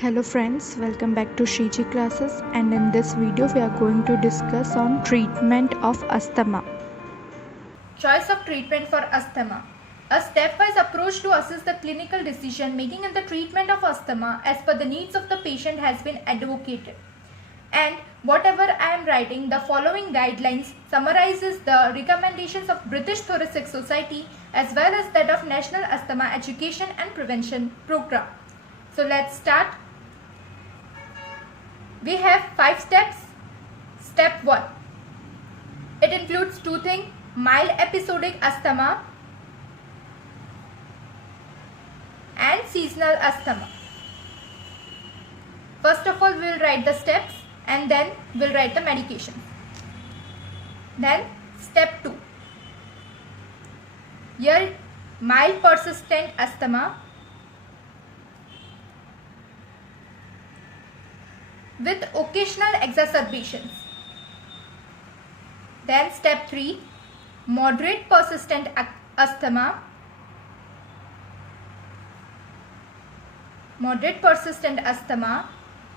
Hello friends, welcome back to Shriji classes, and in this video we are going to discuss on treatment of asthma. Choice of treatment for asthma. A stepwise approach to assess the clinical decision making in the treatment of asthma as per the needs of the patient has been advocated. And whatever I am writing, the following guidelines summarizes the recommendations of British Thoracic Society as well as that of National Asthma Education and Prevention Program. So let's start. We have 5 steps. Step 1. It includes 2 things: mild episodic asthma and seasonal asthma. First of all, we will write the steps and then we will write the medication. Then step 2. Here mild persistent asthma with occasional exacerbations. Then step 3, moderate persistent asthma,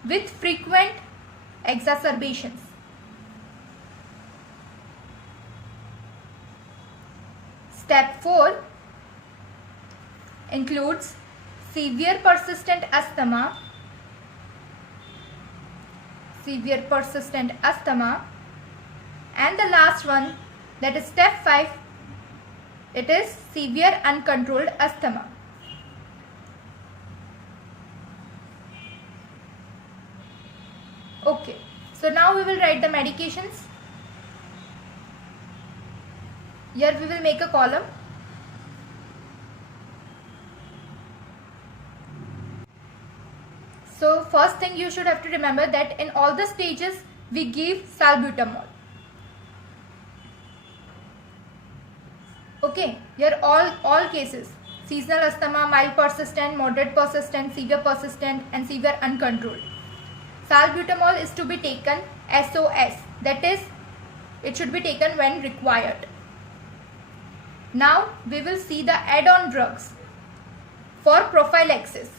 with frequent exacerbations. Step 4 includes severe persistent asthma, and the last one, that is step 5, it is severe uncontrolled asthma. Okay, so now we will write the medications. Here we will make a column. So first thing you should have to remember that in all the stages we give salbutamol. Okay, here all cases: seasonal asthma, mild persistent, moderate persistent, severe persistent and severe uncontrolled. Salbutamol is to be taken SOS, that is, it should be taken when required. Now we will see the add-on drugs for prophylaxis.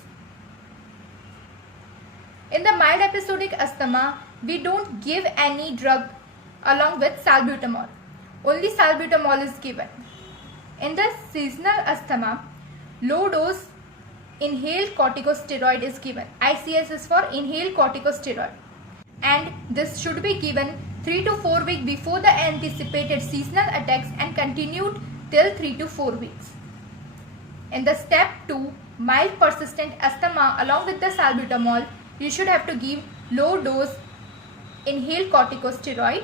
In the mild episodic asthma, we don't give any drug along with salbutamol. Only salbutamol is given. In the seasonal asthma, low dose inhaled corticosteroid is given. ICS is for inhaled corticosteroid. And this should be given 3 to 4 weeks before the anticipated seasonal attacks and continued till 3 to 4 weeks. In the step 2, mild persistent asthma along with the salbutamol, you should have to give low dose inhaled corticosteroid,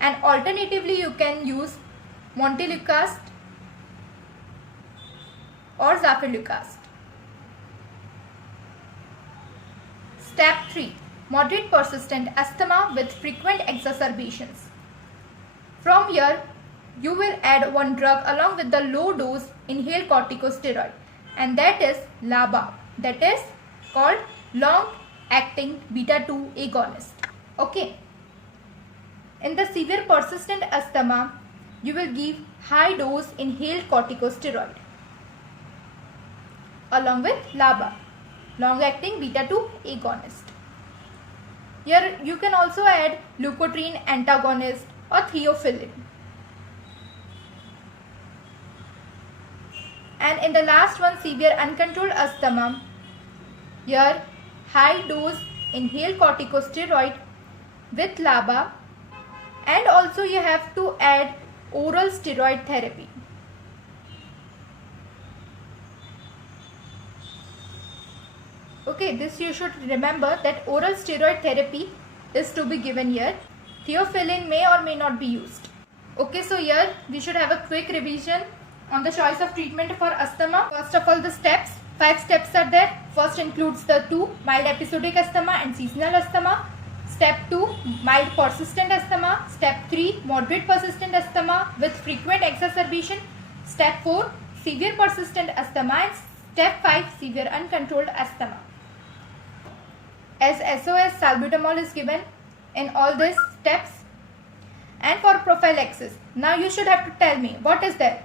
and alternatively you can use montelukast or zafirlukast. Step 3, moderate persistent asthma with frequent exacerbations. From here you will add one drug along with the low dose inhaled corticosteroid, and that is LABA, that is called long acting beta 2 agonist. Okay. In the severe persistent asthma, you will give high dose inhaled corticosteroid along with LABA, long acting beta 2 agonist. Here you can also add leukotriene antagonist or theophylline. And in the last one, severe uncontrolled asthma, here high dose inhaled corticosteroid with LABA, and also you have to add oral steroid therapy. Okay, this you should remember that oral steroid therapy is to be given here. Theophylline may or may not be used. Okay, so here we should have a quick revision on the choice of treatment for asthma. First of all, the steps. 5 steps are there. First includes the 2, mild episodic asthma and seasonal asthma. Step 2, mild persistent asthma. Step 3, moderate persistent asthma with frequent exacerbation. Step 4, severe persistent asthma. And step 5, severe uncontrolled asthma. As SOS, salbutamol is given in all these steps. And for prophylaxis, now you should have to tell me what is there.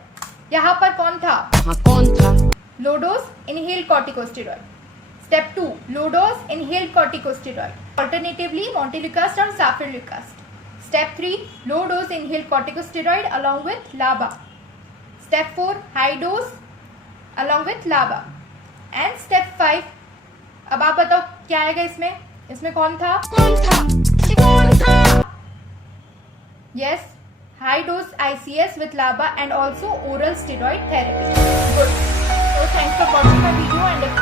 यहाँ पर कौन था? कौन था? Low dose inhale corticosteroid. Step 2 low dose inhaled corticosteroid. Alternatively, montelukast or safirlukast. Step 3, low dose inhaled corticosteroid along with LABA. Step 4, high dose along with LABA. And step 5, अब आप बताओ क्या आएगा इसमें कौन था? Yes, high dose ICS with LABA and also oral steroid therapy. Good. So thanks for watching my video, and if